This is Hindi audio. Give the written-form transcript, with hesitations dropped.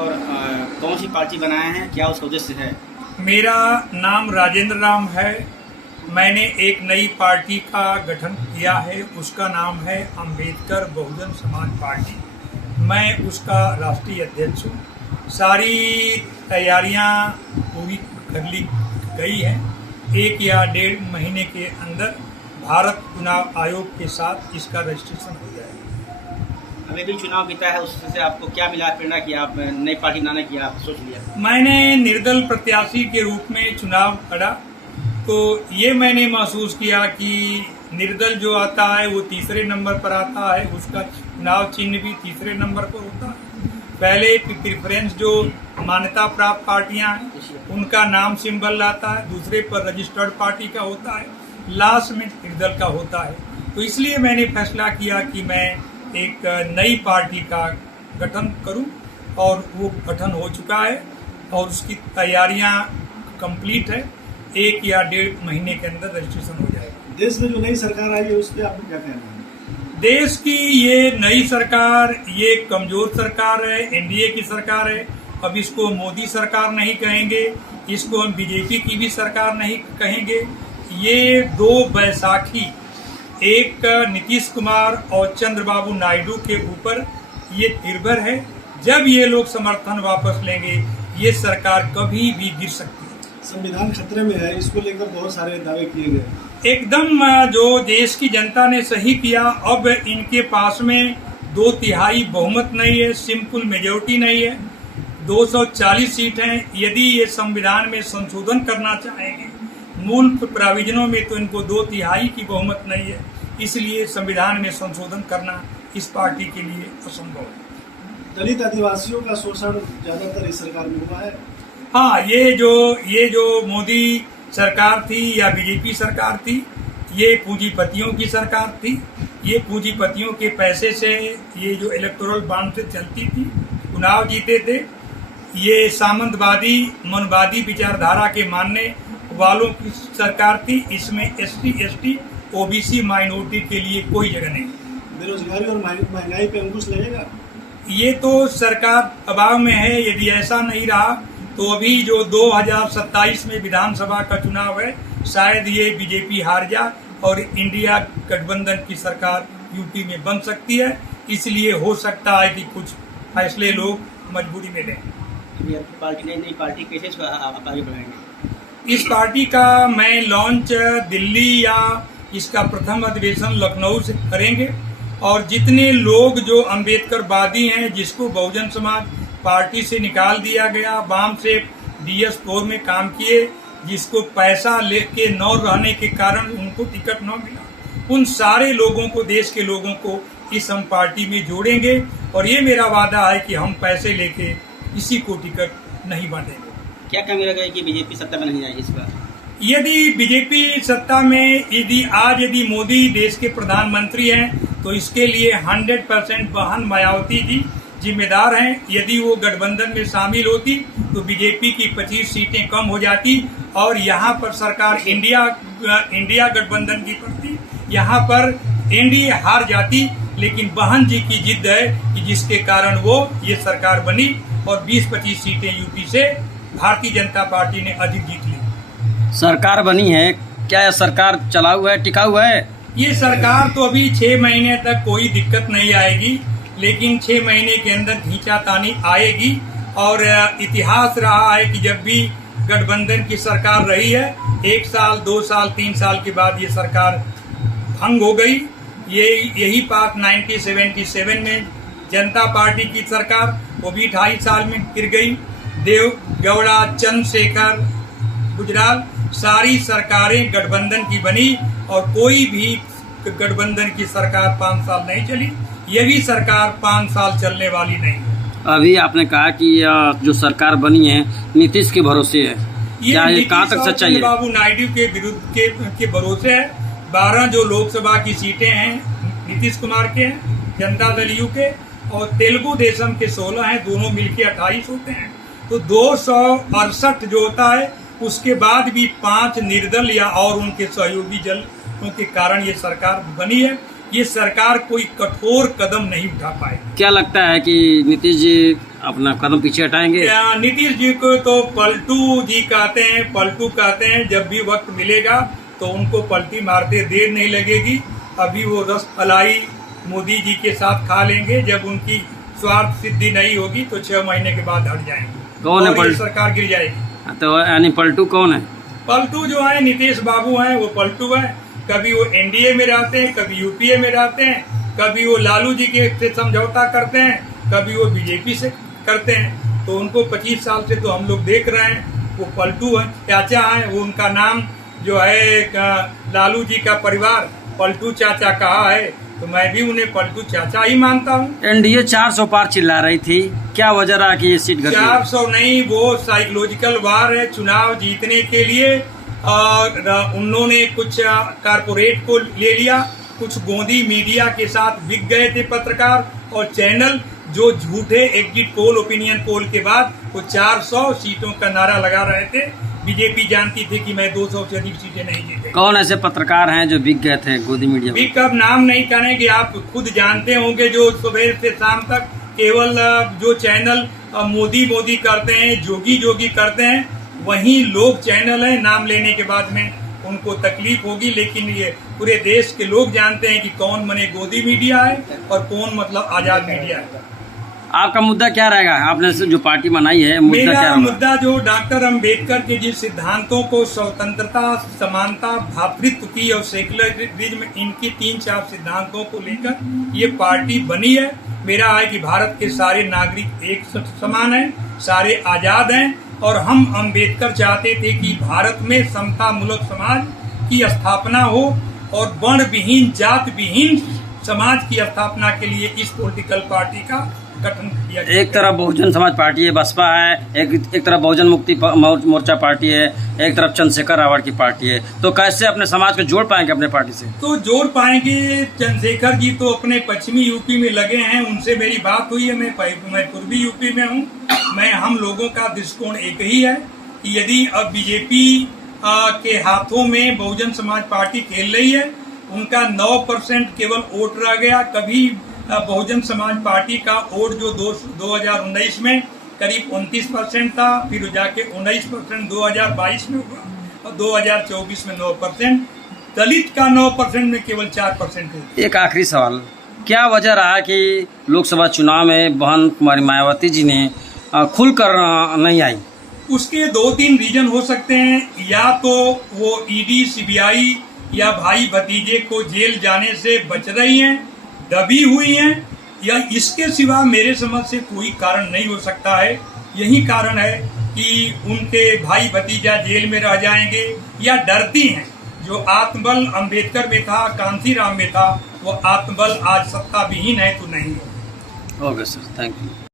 और कौन सी पार्टी बनाए हैं, क्या उसका उद्देश्य है? मेरा नाम राजेंद्र राम है। मैंने एक नई पार्टी का गठन किया है, उसका नाम है अंबेडकर बहुजन समाज पार्टी। मैं उसका राष्ट्रीय अध्यक्ष हूँ। सारी तैयारियां पूरी कर ली गई हैं। 1 या 1.5 महीने के अंदर भारत चुनाव आयोग के साथ इसका रजिस्ट्रेशन हो जाएगा। अभी भी चुनाव बीता है, उससे आपको क्या मिला प्रेरणा कि आप नई पार्टी बनाने की आप सोच लिया? मैंने निर्दल प्रत्याशी के रूप में चुनाव लड़ा, तो ये मैंने महसूस किया कि निर्दल जो आता है वो तीसरे नंबर पर आता है, उसका चुनाव चिन्ह भी तीसरे नंबर पर होता है। पहले प्रेफरेंस जो मान्यता प्राप्त पार्टियां हैं उनका नाम सिंबल आता है, दूसरे पर रजिस्टर्ड पार्टी का होता है, लास्ट में निर्दल का होता है। तो इसलिए मैंने फैसला किया कि मैं एक नई पार्टी का गठन करूं, और वो गठन हो चुका है और उसकी तैयारियां कंप्लीट है। 1 या 1.5 महीने के अंदर रजिस्ट्रेशन हो जाएगा। देश में जो नई सरकार आई है उस पर आपको क्या कहना है? देश की ये नई सरकार ये कमजोर सरकार है, एनडीए की सरकार है। अब इसको मोदी सरकार नहीं कहेंगे, इसको हम बीजेपी की भी सरकार नहीं कहेंगे। ये 2 बैसाखी, एक नीतीश कुमार और चंद्रबाबू नायडू के ऊपर ये निर्भर है। जब ये लोग समर्थन वापस लेंगे, ये सरकार कभी भी गिर सकती है। संविधान खतरे में है, इसको लेकर बहुत सारे दावे किए गए। एकदम जो देश की जनता ने सही किया। अब इनके पास में 2/3 बहुमत नहीं है, सिंपल मेजोरिटी नहीं है, 240 सीट हैं। यदि ये संविधान में संशोधन करना चाहेंगे मूल प्राविधानों में, तो इनको 2/3 की बहुमत नहीं है। इसलिए संविधान में संशोधन करना इस पार्टी के लिए असंभव है। दलित आदिवासियों का शोषण ज्यादातर इस सरकार में हुआ है। हाँ, ये जो मोदी सरकार थी या बीजेपी सरकार थी, ये पूंजीपतियों की सरकार थी। ये पूंजीपतियों के पैसे से ये जो इलेक्टोरल बॉन्ड से चलती थी, चुनाव जीते थे। ये सामंतवादी मनवादी विचारधारा के मानने वालों की सरकार थी। इसमें ST ST OBC माइनॉरिटी के लिए कोई जगह नहीं। बेरोजगारी और महंगाई पे अंकुश लगेगा। ये तो सरकार दबाव में है। यदि ऐसा नहीं रहा तो अभी जो 2027 में विधानसभा का चुनाव है, शायद ये बीजेपी हार जाए और इंडिया गठबंधन की सरकार यूपी में बन सकती है। इसलिए हो सकता है कि कुछ फैसले लोग मजबूरी में लें। नई पार्टी कैसे आप आगे बढ़ाएंगे? इस पार्टी का मैं लॉन्च दिल्ली या इसका प्रथम अधिवेशन लखनऊ से करेंगे, और जितने लोग जो अम्बेडकरवादी हैं, जिसको बहुजन समाज पार्टी से निकाल दिया गया, वाम से DS4 में काम किए, जिसको पैसा लेके न रहने के कारण उनको टिकट न मिला, उन सारे लोगों को, देश के लोगों को इस हम पार्टी में जोड़ेंगे। और ये मेरा वादा है कि हम पैसे लेके किसी को टिकट नहीं बांटेंगे। क्या कमी लगा कि बीजेपी सत्ता में नहीं आएगी इस बार? यदि बीजेपी सत्ता में, यदि मोदी देश के प्रधानमंत्री हैं, तो इसके लिए 100% बहन मायावती जी जिम्मेदार हैं। यदि वो गठबंधन में शामिल होती तो बीजेपी की 25 सीटें कम हो जाती और यहाँ पर सरकार इंडिया गठबंधन की पड़ती। यहाँ पर एनडीए हार जाती, लेकिन बहन जी की जिद है कि जिसके कारण वो ये सरकार बनी और 20-25 सीटें यूपी से भारतीय जनता पार्टी ने अधिक जीत ली। सरकार बनी है, क्या यह सरकार चलाऊ है, टिकाऊ है? ये सरकार तो अभी 6 महीने तक कोई दिक्कत नहीं आएगी, लेकिन 6 महीने के अंदर खींचातानी आएगी। और इतिहास रहा है कि जब भी गठबंधन की सरकार रही है, 1 साल 2 साल 3 साल के बाद ये सरकार भंग हो गई। यही बात 1977 में जनता पार्टी की सरकार, वो भी 2.5 साल में गिर गई। देव गौड़ा, चंद्रशेखर, गुजराल, सारी सरकारें गठबंधन की बनी और कोई भी गठबंधन की सरकार 5 साल नहीं चली। ये भी सरकार 5 साल चलने वाली नहीं है। अभी आपने कहा कि जो सरकार बनी है नीतीश के भरोसे है, क्या ये कहाँ तक सच्चाई है? चंद्रबाबू नायडू के विरुद्ध के भरोसे है। 12 जो लोकसभा की सीटें हैं नीतीश कुमार के हैं, जनता दल यू के, और तेलुगु देशम के 16 हैं, दोनों मिलके 28 होते हैं। तो 268 जो होता है, उसके बाद भी 5 निर्दल या और उनके सहयोगी दलों के कारण ये सरकार बनी है। ये सरकार कोई कठोर कदम नहीं उठा पाएगी। क्या लगता है कि नीतीश जी अपना कदम पीछे हटाएंगे? नीतीश जी को तो पलटू जी कहते हैं, पलटू कहते हैं। जब भी वक्त मिलेगा तो उनको पलटी मारते देर नहीं लगेगी। अभी वो रस मलाई मोदी जी के साथ खा लेंगे। जब उनकी स्वार्थ सिद्धि नहीं होगी तो 6 महीने के बाद हट जाएंगे। कौन है ये सरकार गिर जाएगी। तो यानी पलटू कौन है? पलटू जो है नीतीश बाबू हैं, वो पलटू है। कभी वो एनडीए में रहते हैं, कभी यूपीए में रहते हैं, कभी वो लालू जी के से समझौता करते हैं, कभी वो बीजेपी से करते हैं। तो उनको 25 साल से तो हम लोग देख रहे हैं। वो पलटू है, चाचा है। वो उनका नाम जो है लालू जी का परिवार पलटू चाचा कहा है, तो मैं भी उन्हें पलटू चाचा ही मानता हूँ। एनडीए 400 पार चिल्ला रही थी, क्या वजह रहा कि ये सीट घटी? 400 नहीं, वो साइकोलॉजिकल वार है चुनाव जीतने के लिए। और उन्होंने कुछ कारपोरेट को ले लिया, कुछ गोंदी मीडिया के साथ बिक गए थे पत्रकार और चैनल, जो झूठे एग्जिट पोल, ओपिनियन पोल के बाद वो 400 सीटों का नारा लगा रहे थे। बीजेपी जानती थी कि मैं 200 से अधिक सीटें नहीं जीते। कौन ऐसे पत्रकार हैं जो बिक गए थे गोदी मीडिया में? बिक अब नाम नहीं करेंगे, आप खुद जानते होंगे। जो सुबह से शाम तक केवल जो चैनल मोदी मोदी करते हैं, जोगी जोगी करते हैं, वही लोग चैनल है। नाम लेने के बाद में उनको तकलीफ होगी, लेकिन ये पूरे देश के लोग जानते हैं कि कौन मने गोदी मीडिया है और कौन मतलब आजाद मीडिया है। आपका मुद्दा क्या रहेगा? आपने जो पार्टी बनाई है, मुद्दा क्या मेरा होगा? मुद्दा जो डॉक्टर अम्बेडकर के जिस सिद्धांतों को स्वतंत्रता, समानता, भ्रातृत्व की और सेकुलरिज्म, इनकी 3-4 सिद्धांतों को लेकर ये पार्टी बनी है। मेरा है कि भारत के सारे नागरिक एक समान हैं, सारे आजाद हैं। और हम अम्बेडकर चाहते थे कि भारत में समता मूलक समाज की स्थापना हो और वर्ण विहीन, जात विहीन समाज की स्थापना के लिए इस पॉलिटिकल पार्टी का गठन किया गया। एक तरफ बहुजन समाज पार्टी है, बसपा है, एक तरफ बहुजन मुक्ति मोर्चा पार्टी है, एक तरफ चंद्रशेखर रावत की पार्टी है। तो कैसे अपने समाज को जोड़ पाएंगे अपने पार्टी से? तो जोड़ पाएंगे। चंद्रशेखर जी तो अपने पश्चिमी यूपी में लगे हैं, उनसे मेरी बात हुई है। मैं पूर्वी यूपी में हूँ। हम लोगों का दृष्टिकोण एक ही है कि यदि अब बीजेपी के हाथों में बहुजन समाज पार्टी खेल रही है, उनका 9% केवल वोट रह गया। कभी बहुजन समाज पार्टी का वोट जो 2019 में करीब 29% था, फिर जाके 19% 2022 में हुआ और 2024 में 9%। दलित का 9% में केवल 4% है। एक आखिरी सवाल, क्या वजह रहा कि लोकसभा चुनाव में बहन कुमारी मायावती जी ने खुलकर नहीं आई? उसके 2-3 रीजन हो सकते हैं। या तो वो ईडी, सीबीआई या भाई भतीजे को जेल जाने से बच रही हैं, दबी हुई हैं, या इसके सिवा मेरे समझ से कोई कारण नहीं हो सकता है। यही कारण है कि उनके भाई भतीजा जेल में रह जाएंगे या डरती हैं। जो आत्मबल अंबेडकर में था, कांसीराम में था, वो आत्मबल आज सत्ता विहीन है तो नहीं है। Okay sir, thank you.